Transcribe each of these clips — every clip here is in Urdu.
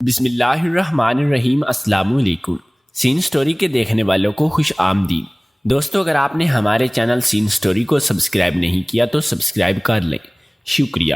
بسم اللہ الرحمن الرحیم۔ السلام علیکم۔ سین سٹوری کے دیکھنے والوں کو خوش آمدید۔ دوستو، اگر آپ نے ہمارے چینل سین سٹوری کو سبسکرائب نہیں کیا تو سبسکرائب کر لیں، شکریہ۔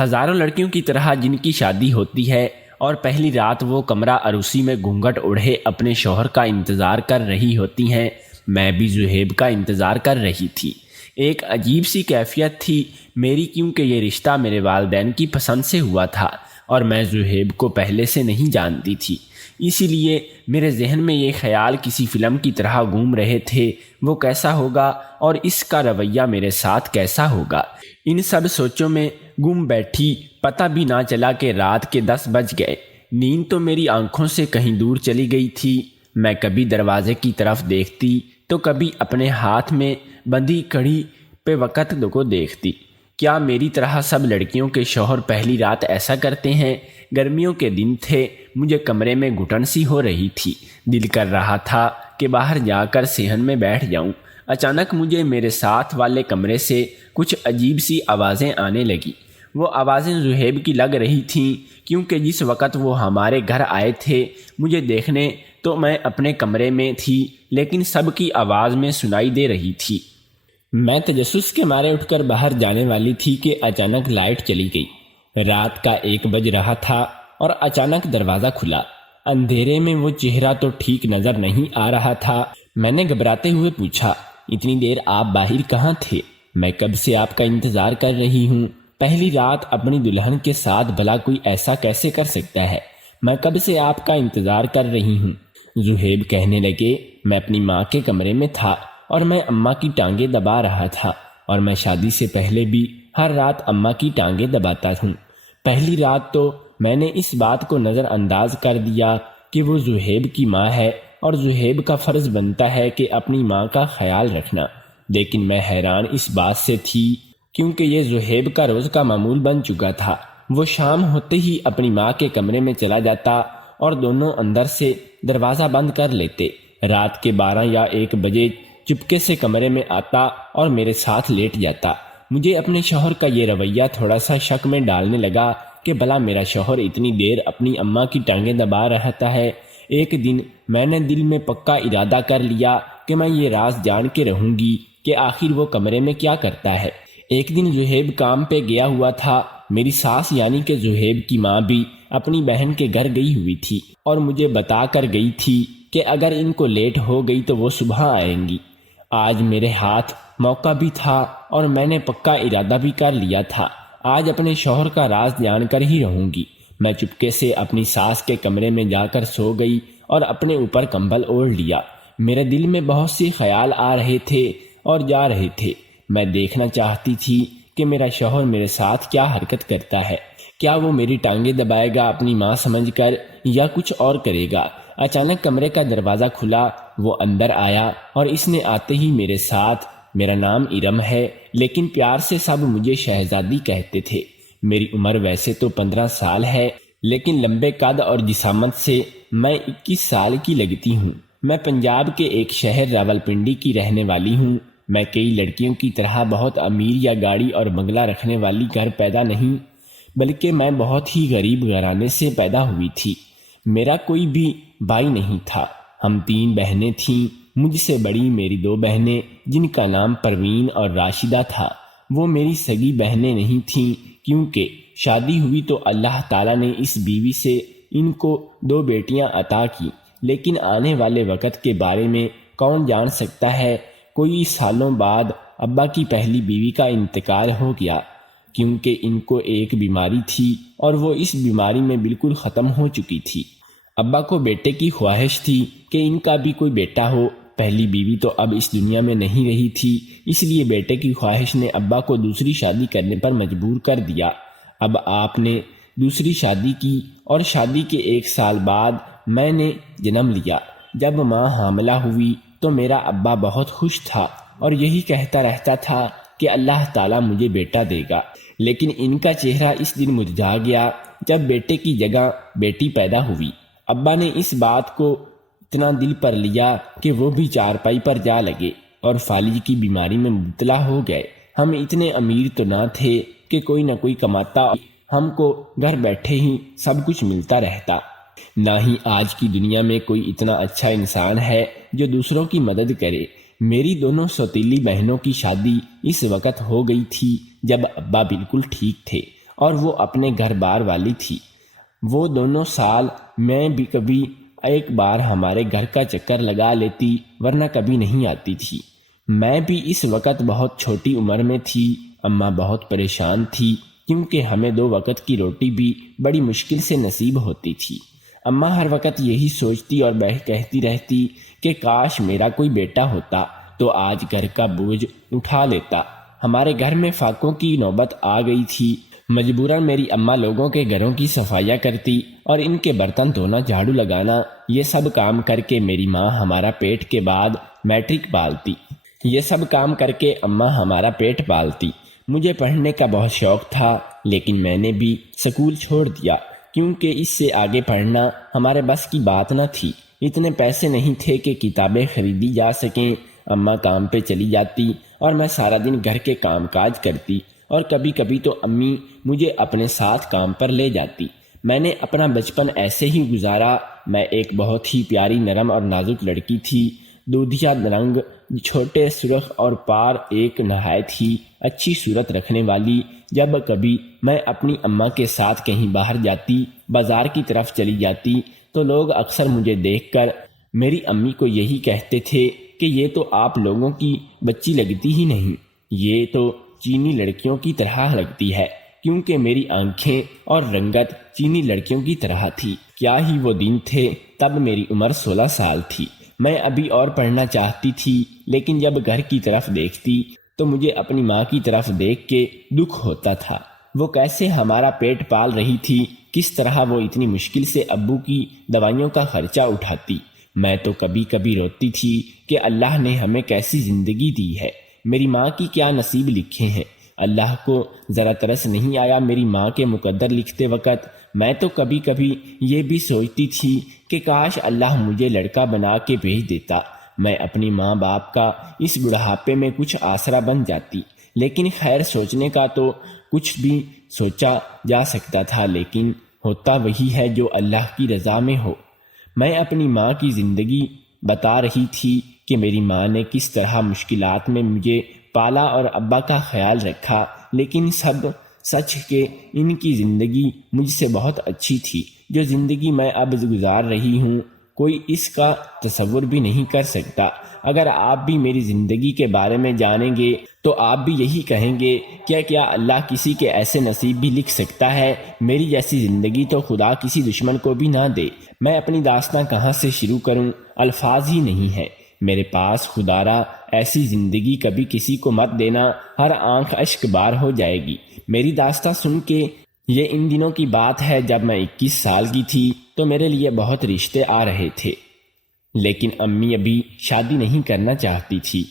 ہزاروں لڑکیوں کی طرح جن کی شادی ہوتی ہے اور پہلی رات وہ کمرہ عروسی میں گھونگھٹ اوڑھے اپنے شوہر کا انتظار کر رہی ہوتی ہیں، میں بھی زہیب کا انتظار کر رہی تھی۔ ایک عجیب سی کیفیت تھی میری، کیونکہ یہ رشتہ میرے والدین کی پسند سے ہوا تھا اور میں زہیب کو پہلے سے نہیں جانتی تھی، اسی لیے میرے ذہن میں یہ خیال کسی فلم کی طرح گھوم رہے تھے، وہ کیسا ہوگا اور اس کا رویہ میرے ساتھ کیسا ہوگا۔ ان سب سوچوں میں گم بیٹھی، پتہ بھی نہ چلا کہ رات کے 10 بج گئے۔ نیند تو میری آنکھوں سے کہیں دور چلی گئی تھی۔ میں کبھی دروازے کی طرف دیکھتی تو کبھی اپنے ہاتھ میں بندھی کڑی پہ وقت کو دیکھتی۔ کیا میری طرح سب لڑکیوں کے شوہر پہلی رات ایسا کرتے ہیں؟ گرمیوں کے دن تھے، مجھے کمرے میں گھٹن سی ہو رہی تھی، دل کر رہا تھا کہ باہر جا کر صحن میں بیٹھ جاؤں۔ اچانک مجھے میرے ساتھ والے کمرے سے کچھ عجیب سی آوازیں آنے لگیں۔ وہ آوازیں زہیب کی لگ رہی تھیں، کیونکہ جس وقت وہ ہمارے گھر آئے تھے مجھے دیکھنے تو میں اپنے کمرے میں تھی، لیکن سب کی آواز میں سنائی دے رہی تھی۔ میں تجسس کے مارے اٹھ کر باہر جانے والی تھی کہ اچانک لائٹ چلی گئی۔ رات کا 1 بج رہا تھا اور اچانک دروازہ کھلا۔ اندھیرے میں وہ چہرہ تو ٹھیک نظر نہیں آ رہا تھا۔ میں نے گھبراتے ہوئے پوچھا، اتنی دیر آپ باہر کہاں تھے؟ میں کب سے آپ کا انتظار کر رہی ہوں۔ پہلی رات اپنی دلہن کے ساتھ بھلا کوئی ایسا کیسے کر سکتا ہے؟ میں کب سے آپ کا انتظار کر رہی ہوں۔ زہیب کہنے لگے، میں اپنی ماں کے کمرے میں تھا اور میں اماں کی ٹانگیں دبا رہا تھا، اور میں شادی سے پہلے بھی ہر رات اماں کی ٹانگیں دباتا ہوں۔ پہلی رات تو میں نے اس بات کو نظر انداز کر دیا کہ وہ زہیب کی ماں ہے اور زہیب کا فرض بنتا ہے کہ اپنی ماں کا خیال رکھنا، لیکن میں حیران اس بات سے تھی کیونکہ یہ زہیب کا روز کا معمول بن چکا تھا۔ وہ شام ہوتے ہی اپنی ماں کے کمرے میں چلا جاتا اور دونوں اندر سے دروازہ بند کر لیتے۔ رات کے 12 یا 1 بجے چپکے سے کمرے میں آتا اور میرے ساتھ لیٹ جاتا۔ مجھے اپنے شوہر کا یہ رویہ تھوڑا سا شک میں ڈالنے لگا کہ بھلا میرا شوہر اتنی دیر اپنی اماں کی ٹانگیں دبا رہتا ہے۔ ایک دن میں نے دل میں پکا ارادہ کر لیا کہ میں یہ راز جان کے رہوں گی کہ آخر وہ کمرے میں کیا کرتا ہے۔ ایک دن زہیب کام پہ گیا ہوا تھا۔ میری ساس یعنی کہ زہیب کی ماں بھی اپنی بہن کے گھر گئی ہوئی تھی اور مجھے بتا کر گئی تھی کہ اگر ان کو لیٹ ہو گئی تو وہ صبح آئیں گی۔ آج میرے ہاتھ موقع بھی تھا اور میں نے پکا ارادہ بھی کر لیا تھا، آج اپنے شوہر کا راز جان کر ہی رہوں گی۔ میں چپکے سے اپنی ساس کے کمرے میں جا کر سو گئی اور اپنے اوپر کمبل اوڑھ لیا۔ میرے دل میں بہت سی خیال آ رہے تھے اور جا رہے تھے۔ میں دیکھنا چاہتی تھی کہ میرا شوہر میرے ساتھ کیا حرکت کرتا ہے۔ کیا وہ میری ٹانگیں دبائے گا اپنی ماں سمجھ کر، یا کچھ اور کرے گا؟ اچانک کمرے کا دروازہ کھلا، وہ اندر آیا اور اس نے آتے ہی میرے ساتھ، میرا نام ارم ہے لیکن پیار سے سب مجھے شہزادی کہتے تھے۔ میری عمر ویسے تو 15 سال ہے، لیکن لمبے قد اور جسامت سے میں 21 سال کی لگتی ہوں۔ میں پنجاب کے ایک شہر راولپنڈی کی رہنے والی ہوں۔ میں کئی لڑکیوں کی طرح بہت امیر یا گاڑی اور بنگلہ رکھنے والی گھر پیدا نہیں، بلکہ میں بہت ہی غریب گھرانے سے پیدا ہوئی تھی۔ میرا کوئی بھی بھائی نہیں تھا۔ ہم 3 بہنیں تھیں۔ مجھ سے بڑی میری 2 بہنیں جن کا نام پروین اور راشدہ تھا۔ وہ میری سگی بہنیں نہیں تھیں، کیونکہ شادی ہوئی تو اللہ تعالیٰ نے اس بیوی سے ان کو 2 بیٹیاں عطا کی، لیکن آنے والے وقت کے بارے میں کون جان سکتا ہے۔ کوئی سالوں بعد ابا کی پہلی بیوی کا انتقال ہو گیا، کیونکہ ان کو ایک بیماری تھی اور وہ اس بیماری میں بالکل ختم ہو چکی تھی۔ ابا کو بیٹے کی خواہش تھی کہ ان کا بھی کوئی بیٹا ہو۔ پہلی بیوی تو اب اس دنیا میں نہیں رہی تھی، اس لیے بیٹے کی خواہش نے ابا کو دوسری شادی کرنے پر مجبور کر دیا۔ اب آپ نے دوسری شادی کی اور شادی کے 1 سال بعد میں نے جنم لیا۔ جب ماں حاملہ ہوئی تو میرا ابا بہت خوش تھا اور یہی کہتا رہتا تھا کہ اللہ تعالیٰ مجھے بیٹا دے گا، لیکن ان کا چہرہ اس دن مرجھا گیا جب بیٹے کی جگہ بیٹی پیدا ہوئی۔ ابا نے اس بات کو اتنا دل پر لیا کہ وہ بھی چارپائی پر جا لگے اور فالج کی بیماری میں مبتلا ہو گئے۔ ہم اتنے امیر تو نہ تھے کہ کوئی نہ کوئی کماتا ہم کو گھر بیٹھے ہی سب کچھ ملتا رہتا۔ نہ ہی آج کی دنیا میں کوئی اتنا اچھا انسان ہے جو دوسروں کی مدد کرے۔ میری دونوں سوتیلی بہنوں کی شادی اس وقت ہو گئی تھی جب ابا بالکل ٹھیک تھے اور وہ اپنے گھر بار والی تھی۔ وہ دونوں سال میں بھی کبھی ایک بار ہمارے گھر کا چکر لگا لیتی، ورنہ کبھی نہیں آتی تھی۔ میں بھی اس وقت بہت چھوٹی عمر میں تھی۔ اماں بہت پریشان تھی کیونکہ ہمیں 2 وقت کی روٹی بھی بڑی مشکل سے نصیب ہوتی تھی۔ اماں ہر وقت یہی سوچتی اور کہتی رہتی کہ کاش میرا کوئی بیٹا ہوتا تو آج گھر کا بوجھ اٹھا لیتا۔ ہمارے گھر میں فاقوں کی نوبت آ گئی تھی۔ مجبوراً میری اماں لوگوں کے گھروں کی صفائیاں کرتی اور ان کے برتن دھونا، جھاڑو لگانا، یہ سب کام کر کے میری ماں ہمارا پیٹ کے بعد میٹرک پالتی۔ یہ سب کام کر کے اماں ہمارا پیٹ پالتی۔ مجھے پڑھنے کا بہت شوق تھا، لیکن میں نے بھی سکول چھوڑ دیا کیونکہ اس سے آگے پڑھنا ہمارے بس کی بات نہ تھی۔ اتنے پیسے نہیں تھے کہ کتابیں خریدی جا سکیں۔ اماں کام پہ چلی جاتی اور میں سارا دن گھر کے کام کاج کرتی، اور کبھی کبھی تو امی مجھے اپنے ساتھ کام پر لے جاتی۔ میں نے اپنا بچپن ایسے ہی گزارا۔ میں ایک بہت ہی پیاری، نرم اور نازک لڑکی تھی، دودھیا رنگ، چھوٹے سرخ اور پار ایک نہایت ہی اچھی صورت رکھنے والی۔ جب کبھی میں اپنی اماں کے ساتھ کہیں باہر جاتی، بازار کی طرف چلی جاتی، تو لوگ اکثر مجھے دیکھ کر میری امی کو یہی کہتے تھے کہ یہ تو آپ لوگوں کی بچی لگتی ہی نہیں، یہ تو چینی لڑکیوں کی طرح لگتی ہے، کیونکہ میری آنکھیں اور رنگت چینی لڑکیوں کی طرح تھی۔ کیا ہی وہ دن تھے، تب میری عمر 16 سال تھی۔ میں ابھی اور پڑھنا چاہتی تھی، لیکن جب گھر کی طرف دیکھتی تو مجھے اپنی ماں کی طرف دیکھ کے دکھ ہوتا تھا۔ وہ کیسے ہمارا پیٹ پال رہی تھی، کس طرح وہ اتنی مشکل سے ابو کی دوائیوں کا خرچہ اٹھاتی۔ میں تو کبھی کبھی روتی تھی کہ اللہ نے ہمیں کیسی زندگی دی ہے، میری ماں کی کیا نصیب لکھے ہیں۔ اللہ کو ذرا ترس نہیں آیا میری ماں کے مقدر لکھتے وقت؟ میں تو کبھی کبھی یہ بھی سوچتی تھی کہ کاش اللہ مجھے لڑکا بنا کے بھیج دیتا، میں اپنی ماں باپ کا اس بڑھاپے میں کچھ آسرا بن جاتی۔ لیکن خیر، سوچنے کا تو کچھ بھی سوچا جا سکتا تھا، لیکن ہوتا وہی ہے جو اللہ کی رضا میں ہو۔ میں اپنی ماں کی زندگی بتا رہی تھی کہ میری ماں نے کس طرح مشکلات میں مجھے پالا اور ابا کا خیال رکھا، لیکن سب سچ کہ ان کی زندگی مجھ سے بہت اچھی تھی۔ جو زندگی میں اب گزار رہی ہوں، کوئی اس کا تصور بھی نہیں کر سکتا۔ اگر آپ بھی میری زندگی کے بارے میں جانیں گے تو آپ بھی یہی کہیں گے کہ کیا اللہ کسی کے ایسے نصیب بھی لکھ سکتا ہے؟ میری جیسی زندگی تو خدا کسی دشمن کو بھی نہ دے۔ میں اپنی داستان کہاں سے شروع کروں؟ الفاظ ہی نہیں ہے میرے پاس۔ خدارا ایسی زندگی کبھی کسی کو مت دینا، ہر آنکھ اشک بار ہو جائے گی۔ میری داستان سن کے یہ ان دنوں کی بات ہے جب میں 21 سال کی تھی تو میرے لیے بہت رشتے آ رہے تھے، لیکن امی ابھی شادی نہیں کرنا چاہتی تھی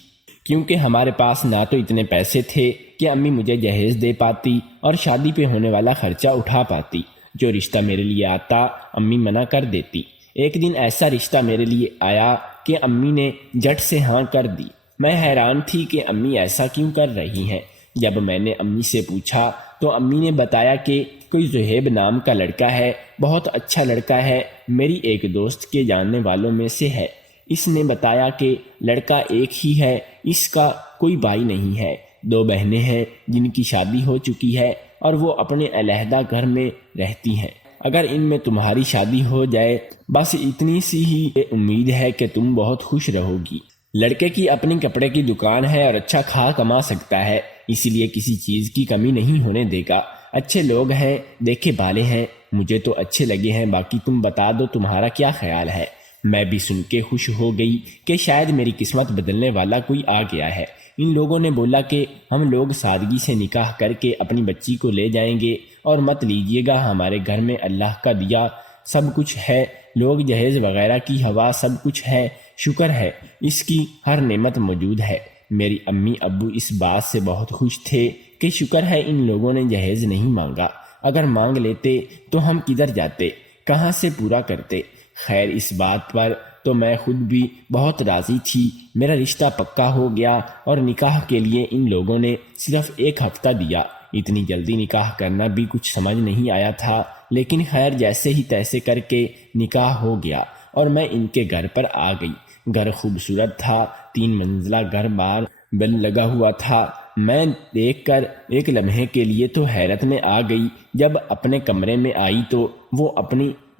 کیونکہ ہمارے پاس نہ تو اتنے پیسے تھے کہ امی مجھے جہیز دے پاتی اور شادی پہ ہونے والا خرچہ اٹھا پاتی۔ جو رشتہ میرے لیے آتا امی منع کر دیتی۔ ایک دن ایسا رشتہ میرے لیے آیا کہ امی نے جھٹ سے ہاں کر دی۔ میں حیران تھی کہ امی ایسا کیوں کر رہی ہیں۔ جب میں نے امی سے پوچھا تو امی نے بتایا کہ کوئی زہیب نام کا لڑکا ہے، بہت اچھا لڑکا ہے، میری ایک دوست کے جاننے والوں میں سے ہے۔ اس نے بتایا کہ لڑکا ایک ہی ہے، اس کا کوئی بھائی نہیں ہے، 2 بہنیں ہیں جن کی شادی ہو چکی ہے اور وہ اپنے علیحدہ گھر میں رہتی ہیں۔ اگر ان میں تمہاری شادی ہو جائے، بس اتنی سی ہی امید ہے کہ تم بہت خوش رہو گی۔ لڑکے کی اپنی کپڑے کی دکان ہے اور اچھا کھا کما سکتا ہے، اسی لیے کسی چیز کی کمی نہیں ہونے دے گا۔ اچھے لوگ ہیں، دیکھے بالے ہیں، مجھے تو اچھے لگے ہیں، باقی تم بتا دو تمہارا کیا خیال ہے۔ میں بھی سن کے خوش ہو گئی کہ شاید میری قسمت بدلنے والا کوئی آ گیا ہے۔ ان لوگوں نے بولا کہ ہم لوگ سادگی سے نکاح کر کے اپنی بچی کو لے جائیں گے اور مت لیجیے گا، ہمارے گھر میں اللہ کا دیا سب کچھ ہے، لوگ جہیز وغیرہ کی ہوا سب کچھ ہے، شکر ہے اس کی ہر نعمت موجود ہے۔ میری امی ابو اس بات سے بہت خوش تھے کہ شکر ہے ان لوگوں نے جہیز نہیں مانگا، اگر مانگ لیتے تو ہم کدھر جاتے، کہاں سے پورا کرتے۔ خیر، اس بات پر تو میں خود بھی بہت راضی تھی۔ میرا رشتہ پکا ہو گیا اور نکاح کے لیے ان لوگوں نے صرف 1 ہفتہ دیا۔ اتنی جلدی نکاح کرنا بھی کچھ سمجھ نہیں آیا تھا، لیکن خیر جیسے ہی تیسے کر کے نکاح ہو گیا اور میں ان کے گھر پر آ گئی۔ گھر خوبصورت تھا، 3 منزلہ گھر، بار بل لگا ہوا تھا۔ میں دیکھ کر ایک لمحے کے لیے تو حیرت میں آ گئی۔ جب اپنے کمرے میں آئی تو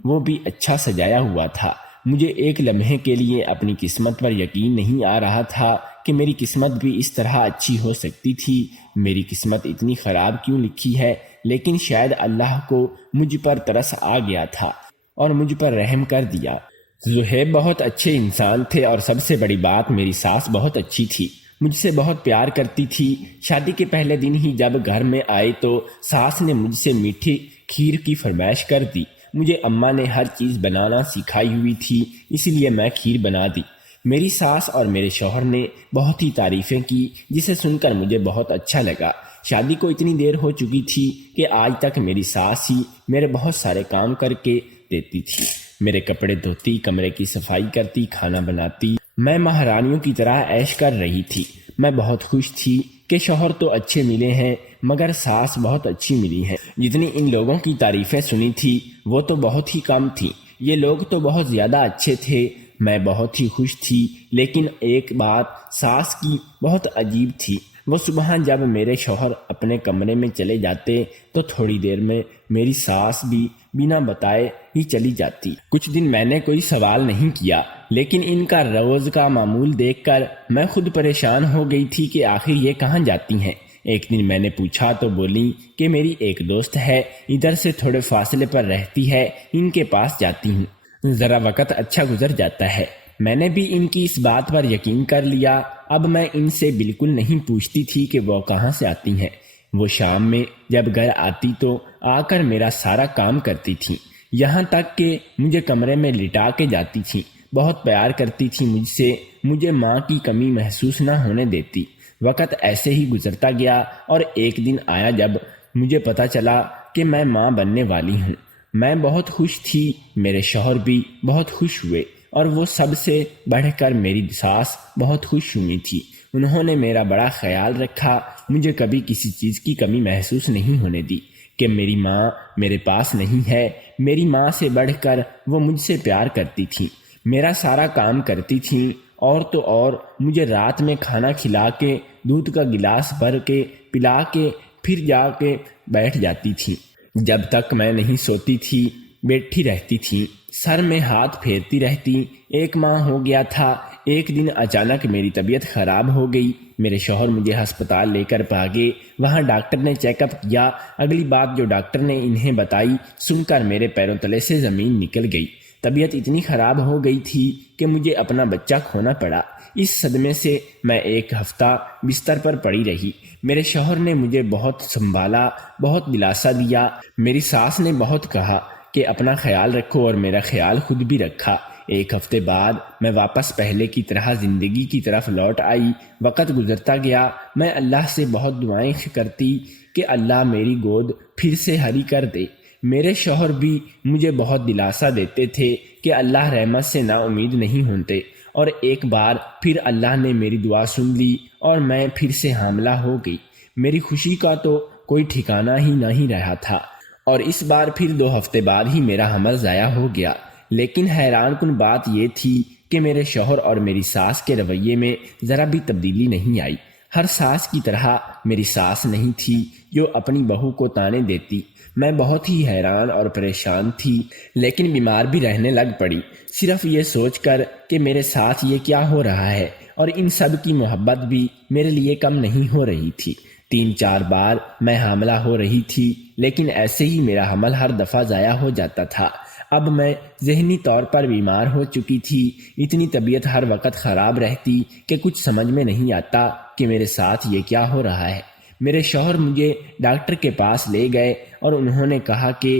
وہ بھی اچھا سجایا ہوا تھا۔ مجھے ایک لمحے کے لیے اپنی قسمت پر یقین نہیں آ رہا تھا کہ میری قسمت بھی اس طرح اچھی ہو سکتی تھی۔ میری قسمت اتنی خراب کیوں لکھی ہے؟ لیکن شاید اللہ کو مجھ پر ترس آ گیا تھا اور مجھ پر رحم کر دیا۔ زہیب بہت اچھے انسان تھے اور سب سے بڑی بات میری ساس بہت اچھی تھی، مجھ سے بہت پیار کرتی تھی۔ شادی کے پہلے دن ہی جب گھر میں آئے تو ساس نے مجھ سے میٹھی کھیر کی فرمائش کر دی۔ مجھے اماں نے ہر چیز بنانا سکھائی ہوئی تھی، اس لیے میں کھیر بنا دی۔ میری ساس اور میرے شوہر نے بہت ہی تعریفیں کی، جسے سن کر مجھے بہت اچھا لگا۔ شادی کو اتنی دیر ہو چکی تھی کہ آج تک میری ساس ہی میرے بہت سارے کام کر کے دیتی تھی۔ میرے کپڑے دھوتی، کمرے کی صفائی کرتی، کھانا بناتی۔ میں مہارانیوں کی طرح عیش کر رہی تھی۔ میں بہت خوش تھی کہ شوہر تو اچھے ملے ہیں مگر ساس بہت اچھی ملی ہیں۔ جتنی ان لوگوں کی تعریفیں سنی تھی وہ تو بہت ہی کم تھیں، یہ لوگ تو بہت زیادہ اچھے تھے۔ میں بہت ہی خوش تھی، لیکن ایک بات ساس کی بہت عجیب تھی۔ وہ صبح جب میرے شوہر اپنے کمرے میں چلے جاتے تو تھوڑی دیر میں میری ساس بھی بنا بتائے ہی چلی جاتی۔ کچھ دن میں نے کوئی سوال نہیں کیا، لیکن ان کا روز کا معمول دیکھ کر میں خود پریشان ہو گئی تھی کہ آخر یہ کہاں جاتی ہیں۔ ایک دن میں نے پوچھا تو بولی کہ میری ایک دوست ہے، ادھر سے تھوڑے فاصلے پر رہتی ہے، ان کے پاس جاتی ہوں، ذرا وقت اچھا گزر جاتا ہے۔ میں نے بھی ان کی اس بات پر یقین کر لیا۔ اب میں ان سے بالکل نہیں پوچھتی تھی کہ وہ کہاں سے آتی ہیں۔ وہ شام میں جب گھر آتی تو آ کر میرا سارا کام کرتی تھیں، یہاں تک کہ مجھے کمرے میں لٹا کے جاتی تھیں۔ بہت پیار کرتی تھی مجھ سے، مجھے ماں کی کمی محسوس نہ ہونے دیتی۔ وقت ایسے ہی گزرتا گیا اور ایک دن آیا جب مجھے پتہ چلا کہ میں ماں بننے والی ہوں۔ میں بہت خوش تھی، میرے شوہر بھی بہت خوش ہوئے اور وہ سب سے بڑھ کر میری ساس بہت خوش ہوئی تھی۔ انہوں نے میرا بڑا خیال رکھا، مجھے کبھی کسی چیز کی کمی محسوس نہیں ہونے دی کہ میری ماں میرے پاس نہیں ہے۔ میری ماں سے بڑھ کر وہ مجھ سے پیار کرتی تھیں، میرا سارا کام کرتی تھیں، اور تو اور مجھے رات میں کھانا کھلا کے دودھ کا گلاس بھر کے پلا کے پھر جا کے بیٹھ جاتی تھیں۔ جب تک میں نہیں سوتی تھی بیٹھی رہتی تھی، سر میں ہاتھ پھیرتی رہتی۔ ایک ماہ ہو گیا تھا، ایک دن اچانک میری طبیعت خراب ہو گئی۔ میرے شوہر مجھے ہسپتال لے کر بھاگے، وہاں ڈاکٹر نے چیک اپ کیا۔ اگلی بات جو ڈاکٹر نے انہیں بتائی سن کر میرے پیروں تلے سے زمین نکل گئی۔ طبیعت اتنی خراب ہو گئی تھی کہ مجھے اپنا بچہ کھونا پڑا۔ اس صدمے سے میں 1 ہفتہ بستر پر پڑی رہی۔ میرے شوہر نے مجھے بہت سنبھالا، بہت دلاسا دیا۔ میری ساس نے بہت کہا کہ اپنا خیال رکھو اور میرا خیال خود بھی رکھا۔ 1 ہفتے بعد میں واپس پہلے کی طرح زندگی کی طرف لوٹ آئی۔ وقت گزرتا گیا، میں اللہ سے بہت دعائیں کرتی کہ اللہ میری گود پھر سے ہری کر دے۔ میرے شوہر بھی مجھے بہت دلاسا دیتے تھے کہ اللہ رحمت سے نا امید نہیں ہوتے، اور ایک بار پھر اللہ نے میری دعا سن لی اور میں پھر سے حاملہ ہو گئی۔ میری خوشی کا تو کوئی ٹھکانہ ہی نہیں رہا تھا، اور اس بار پھر 2 ہفتے بعد ہی میرا حمل ضائع ہو گیا۔ لیکن حیران کن بات یہ تھی کہ میرے شوہر اور میری ساس کے رویے میں ذرا بھی تبدیلی نہیں آئی۔ ہر ساس کی طرح میری ساس نہیں تھی جو اپنی بہو کو طعنے دیتی۔ میں بہت ہی حیران اور پریشان تھی، لیکن بیمار بھی رہنے لگ پڑی، صرف یہ سوچ کر کہ میرے ساتھ یہ کیا ہو رہا ہے، اور ان سب کی محبت بھی میرے لیے کم نہیں ہو رہی تھی۔ 3-4 بار میں حاملہ ہو رہی تھی، لیکن ایسے ہی میرا حمل ہر دفعہ ضائع ہو جاتا تھا۔ اب میں ذہنی طور پر بیمار ہو چکی تھی، اتنی طبیعت ہر وقت خراب رہتی کہ کچھ سمجھ میں نہیں آتا کہ میرے ساتھ یہ کیا ہو رہا ہے۔ میرے شوہر مجھے ڈاکٹر کے پاس لے گئے اور انہوں نے کہا کہ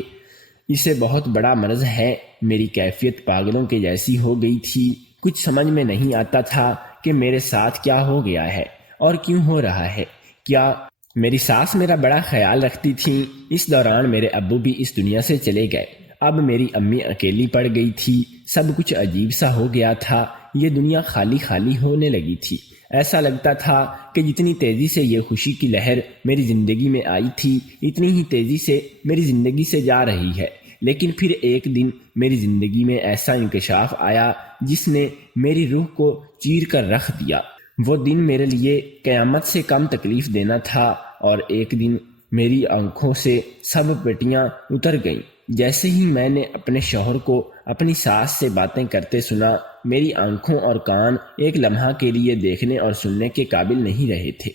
اسے بہت بڑا مرض ہے۔ میری کیفیت پاگلوں کے جیسی ہو گئی تھی، کچھ سمجھ میں نہیں آتا تھا کہ میرے ساتھ کیا ہو گیا ہے اور کیوں ہو رہا ہے۔ کیا میری ساس میرا بڑا خیال رکھتی تھیں۔ اس دوران میرے ابو بھی اس دنیا سے چلے گئے۔ اب میری امی اکیلی پڑ گئی تھی، سب کچھ عجیب سا ہو گیا تھا، یہ دنیا خالی خالی ہونے لگی تھی۔ ایسا لگتا تھا کہ جتنی تیزی سے یہ خوشی کی لہر میری زندگی میں آئی تھی اتنی ہی تیزی سے میری زندگی سے جا رہی ہے۔ لیکن پھر ایک دن میری زندگی میں ایسا انکشاف آیا جس نے میری روح کو چیر کر رکھ دیا۔ وہ دن میرے لیے قیامت سے کم تکلیف دینا تھا، اور ایک دن میری آنکھوں سے سب پٹیاں اتر گئیں۔ جیسے ہی میں نے اپنے شوہر کو اپنی ساس سے باتیں کرتے سنا، میری آنکھوں اور کان ایک لمحہ کے لیے دیکھنے اور سننے کے قابل نہیں رہے تھے۔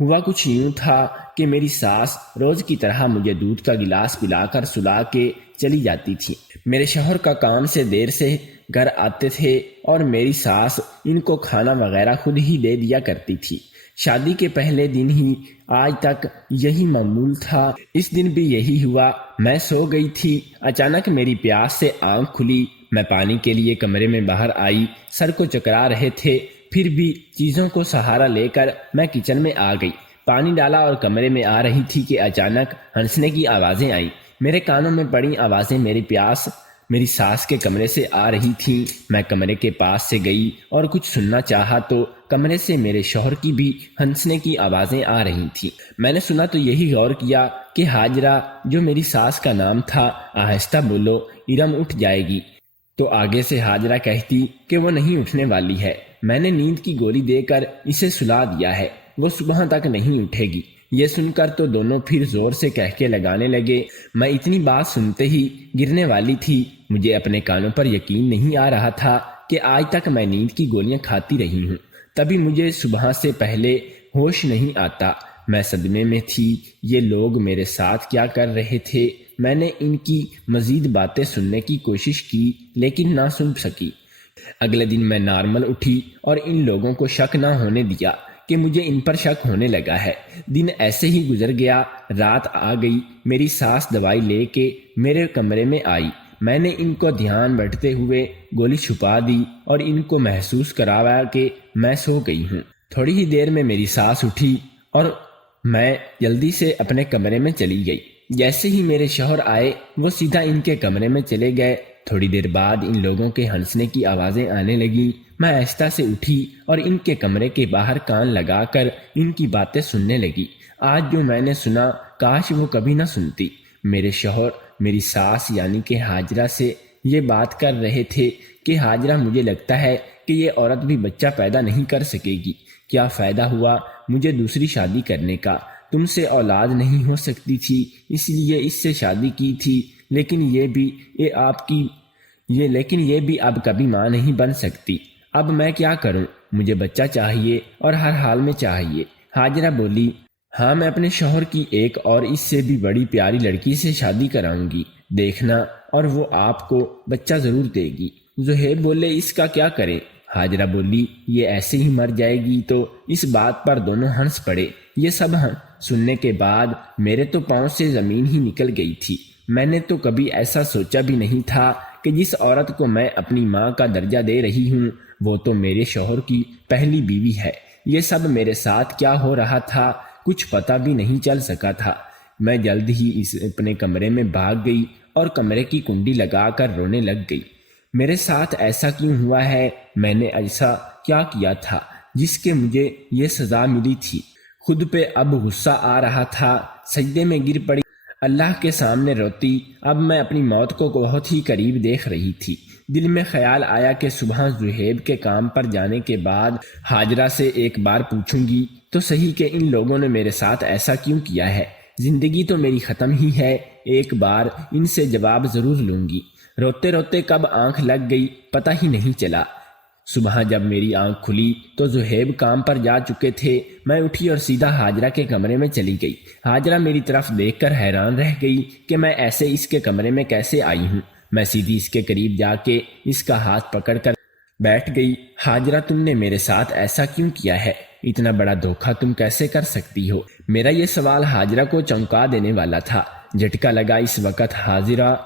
ہوا کچھ یوں تھا کہ میری ساس روز کی طرح مجھے دودھ کا گلاس پلا کر سلا کے چلی جاتی تھی۔ میرے شوہر کا کام سے دیر سے گھر آتے تھے اور میری ساس ان کو کھانا وغیرہ خود ہی دے دیا کرتی تھی۔ شادی کے پہلے دن ہی آج تک یہی معمول تھا۔ اس دن بھی یہی ہوا۔ میں سو گئی تھی، اچانک میری پیاس سے آنکھ کھلی۔ میں پانی کے لیے کمرے میں باہر آئی، سر کو چکرا رہے تھے، پھر بھی چیزوں کو سہارا لے کر میں کچن میں آ گئی۔ پانی ڈالا اور کمرے میں آ رہی تھی کہ اچانک ہنسنے کی آوازیں آئیں۔ میرے کانوں میں پڑی آوازیں میری ساس کے کمرے سے آ رہی تھیں۔ میں کمرے کے پاس سے گئی اور کچھ سننا چاہا تو کمرے سے میرے شوہر کی بھی ہنسنے کی آوازیں آ رہی تھیں۔ میں نے سنا تو یہی غور کیا کہ ہاجرہ، جو میری ساس کا نام تھا، آہستہ بولو، ارم اٹھ جائے گی، تو آگے سے ہاجرہ کہتی کہ وہ نہیں اٹھنے والی ہے۔ میں نے نیند کی گولی دے کر اسے سلا دیا ہے، وہ صبح تک نہیں اٹھے گی۔ یہ سن کر تو دونوں پھر زور سے کہکے لگانے لگے۔ میں اتنی بات سنتے ہی گرنے والی تھی۔ مجھے اپنے کانوں پر یقین نہیں آ رہا تھا کہ آج تک میں نیند کی گولیاں کھاتی رہی ہوں۔ تبھی مجھے صبح سے پہلے ہوش نہیں آتا۔ میں صدمے میں تھی۔ یہ لوگ میرے ساتھ کیا کر رہے تھے؟ میں نے ان کی مزید باتیں سننے کی کوشش کی لیکن نہ سن سکی۔ اگلے دن میں نارمل اٹھی اور ان لوگوں کو شک نہ ہونے دیا کہ مجھے ان پر شک ہونے لگا ہے۔ دن ایسے ہی گزر گیا۔ رات آ گئی۔ میری ساس دوائی لے کے میرے کمرے میں آئی۔ میں نے ان کو دھیان بٹھتے ہوئے گولی چھپا دی اور ان کو محسوس کرایا کہ میں سو گئی ہوں۔ تھوڑی ہی دیر میں میری ساس اٹھی اور میں جلدی سے اپنے کمرے میں چلی گئی۔ جیسے ہی میرے شوہر آئے، وہ سیدھا ان کے کمرے میں چلے گئے۔ تھوڑی دیر بعد ان لوگوں کے ہنسنے کی آوازیں آنے لگیں۔ میں آہستہ سے اٹھی اور ان کے کمرے کے باہر کان لگا کر ان کی باتیں سننے لگی۔ آج جو میں نے سنا، کاش وہ کبھی نہ سنتی۔ میرے شوہر میری ساس یعنی کہ ہاجرہ سے یہ بات کر رہے تھے کہ ہاجرہ، مجھے لگتا ہے کہ یہ عورت بھی بچہ پیدا نہیں کر سکے گی۔ کیا فائدہ ہوا مجھے دوسری شادی کرنے کا؟ تم سے اولاد نہیں ہو سکتی تھی، اس لیے اس سے شادی کی تھی، لیکن یہ بھی اب کبھی ماں نہیں بن سکتی۔ اب میں کیا کروں؟ مجھے بچہ چاہیے اور ہر حال میں چاہیے۔ ہاجرہ بولی، ہاں، میں اپنے شوہر کی ایک اور اس سے بھی بڑی پیاری لڑکی سے شادی کراؤں گی، دیکھنا، اور وہ آپ کو بچہ ضرور دے گی۔ زہیب بولے، اس کا کیا کریں؟ ہاجرہ بولی، یہ ایسے ہی مر جائے گی۔ تو اس بات پر دونوں ہنس پڑے۔ یہ سب سننے کے بعد میرے تو پاؤں سے زمین ہی نکل گئی تھی۔ میں نے تو کبھی ایسا سوچا بھی نہیں تھا کہ جس عورت کو میں اپنی ماں کا درجہ دے رہی ہوں، وہ تو میرے شوہر کی پہلی بیوی ہے۔ یہ سب میرے ساتھ کیا ہو رہا تھا، کچھ پتہ بھی نہیں چل سکا تھا۔ میں جلد ہی اپنے کمرے میں بھاگ گئی اور کمرے کی کنڈی لگا کر رونے لگ گئی۔ میرے ساتھ ایسا کیوں ہوا ہے؟ میں نے ایسا کیا کیا تھا جس کے مجھے یہ سزا ملی تھی؟ خود پہ اب غصہ آ رہا تھا۔ سجدے میں گر پڑی، اللہ کے سامنے روتی۔ اب میں اپنی موت کو بہت ہی قریب دیکھ رہی تھی۔ دل میں خیال آیا کہ صبح زہیب کے کام پر جانے کے بعد ہاجرہ سے ایک بار پوچھوں گی تو صحیح کہ ان لوگوں نے میرے ساتھ ایسا کیوں کیا ہے۔ زندگی تو میری ختم ہی ہے، ایک بار ان سے جواب ضرور لوں گی۔ روتے روتے کب آنکھ لگ گئی پتہ ہی نہیں چلا۔ صبح جب میری آنکھ کھلی تو زہیب کام پر جا چکے تھے۔ میں اٹھی اور سیدھا ہاجرہ کے کمرے میں چلی گئی۔ ہاجرہ میری طرف دیکھ کر حیران رہ گئی کہ میں ایسے اس کے کمرے میں کیسے آئی ہوں۔ میں سیدھی اس کے قریب جا کے اس کا ہاتھ پکڑ کر بیٹھ گئی۔ ہاجرہ، تم نے میرے ساتھ ایسا کیوں کیا ہے؟ اتنا بڑا دھوکہ تم کیسے کر سکتی ہو؟ میرا یہ سوال ہاجرہ کو چونکا دینے والا تھا۔ جھٹکا لگا۔ اس وقت ہاجرہ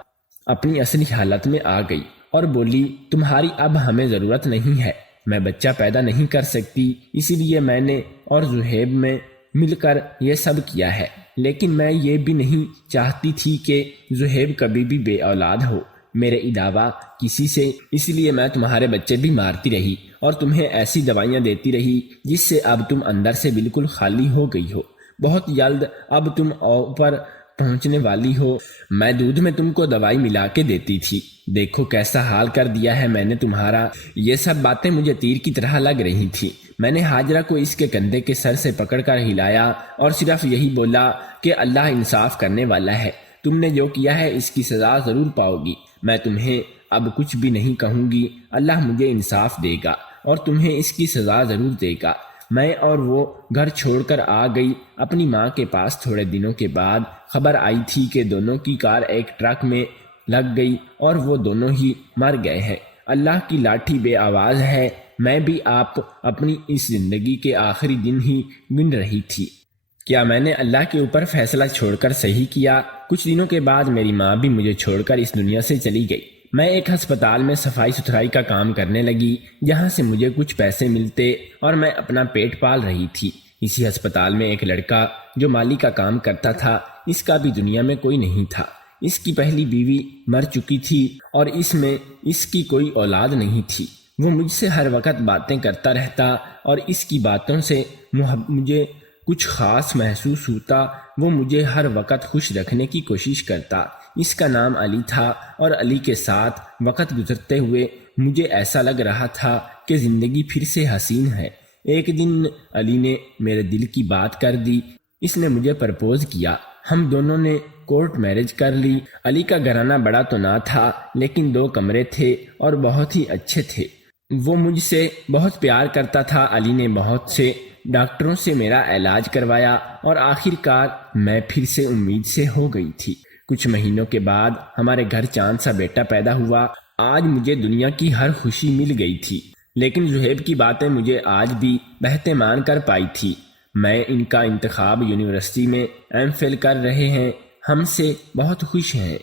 اپنی اصلی حالت میں آ گئی اور بولی، تمہاری اب ہمیں ضرورت نہیں ہے، میں بچہ پیدا نہیں کر سکتی، اسی لیے میں نے اور زہیب میں مل کر یہ سب کیا ہے۔ لیکن میں یہ بھی نہیں چاہتی تھی کہ زہیب کبھی بھی بے اولاد ہو۔ میرے علاوہ کسی سے، اس لیے میں تمہارے بچے بھی مارتی رہی اور تمہیں ایسی دوائیاں دیتی رہی جس سے اب تم اندر سے بالکل خالی ہو گئی ہو۔ بہت جلد اب تم اوپر پہنچنے والی ہو۔ میں دودھ میں تم کو دوائی ملا کے دیتی تھی، دیکھو کیسا حال کر دیا ہے میں نے تمہارا۔ یہ سب باتیں مجھے تیر کی طرح لگ رہی تھی۔ میں نے ہاجرہ کو اس کے کندھے کے سر سے پکڑ کر ہلایا اور صرف یہی بولا کہ اللہ انصاف کرنے والا ہے، تم نے جو کیا ہے اس کی سزا ضرور پاؤ گی۔ میں تمہیں اب کچھ بھی نہیں کہوں گی، اللہ مجھے انصاف دے گا اور تمہیں اس کی سزا ضرور دے گا۔ میں اور وہ گھر چھوڑ کر آ گئی اپنی ماں کے پاس۔ تھوڑے دنوں کے بعد خبر آئی تھی کہ دونوں کی کار ایک ٹرک میں لگ گئی اور وہ دونوں ہی مر گئے ہیں۔ اللہ کی لاٹھی بے آواز ہے، میں بھی آپ اپنی اس زندگی کے آخری دن ہی گن رہی تھی۔ کیا میں نے اللہ کے اوپر فیصلہ چھوڑ کر صحیح کیا؟ کچھ دنوں کے بعد میری ماں بھی مجھے چھوڑ کر اس دنیا سے چلی گئی۔ میں ایک ہسپتال میں صفائی ستھرائی کا کام کرنے لگی، جہاں سے مجھے کچھ پیسے ملتے اور میں اپنا پیٹ پال رہی تھی۔ اسی ہسپتال میں ایک لڑکا جو مالی کا کام کرتا تھا، اس کا بھی دنیا میں کوئی نہیں تھا۔ اس کی پہلی بیوی مر چکی تھی اور اس میں اس کی کوئی اولاد نہیں تھی۔ وہ مجھ سے ہر وقت باتیں کرتا رہتا اور اس کی باتوں سے مجھے کچھ خاص محسوس ہوتا۔ وہ مجھے ہر وقت خوش رکھنے کی کوشش کرتا۔ اس کا نام علی تھا اور علی کے ساتھ وقت گزرتے ہوئے مجھے ایسا لگ رہا تھا کہ زندگی پھر سے حسین ہے۔ ایک دن علی نے میرے دل کی بات کر دی۔ اس نے مجھے پرپوز کیا۔ ہم دونوں نے کورٹ میرج کر لی۔ علی کا گھرانہ بڑا تو نہ تھا، لیکن 2 کمرے تھے اور بہت ہی اچھے تھے۔ وہ مجھ سے بہت پیار کرتا تھا۔ علی نے بہت سے ڈاکٹروں سے میرا علاج کروایا اور آخر کار میں پھر سے امید سے ہو گئی تھی۔ کچھ مہینوں کے بعد ہمارے گھر چاند سا بیٹا پیدا ہوا۔ آج مجھے دنیا کی ہر خوشی مل گئی تھی، لیکن زہیب کی باتیں مجھے آج بھی بہتے مان کر پائی تھی۔ میں ان کا انتخاب یونیورسٹی میں ایم فل کر رہے ہیں، ہم سے بہت خوش ہیں۔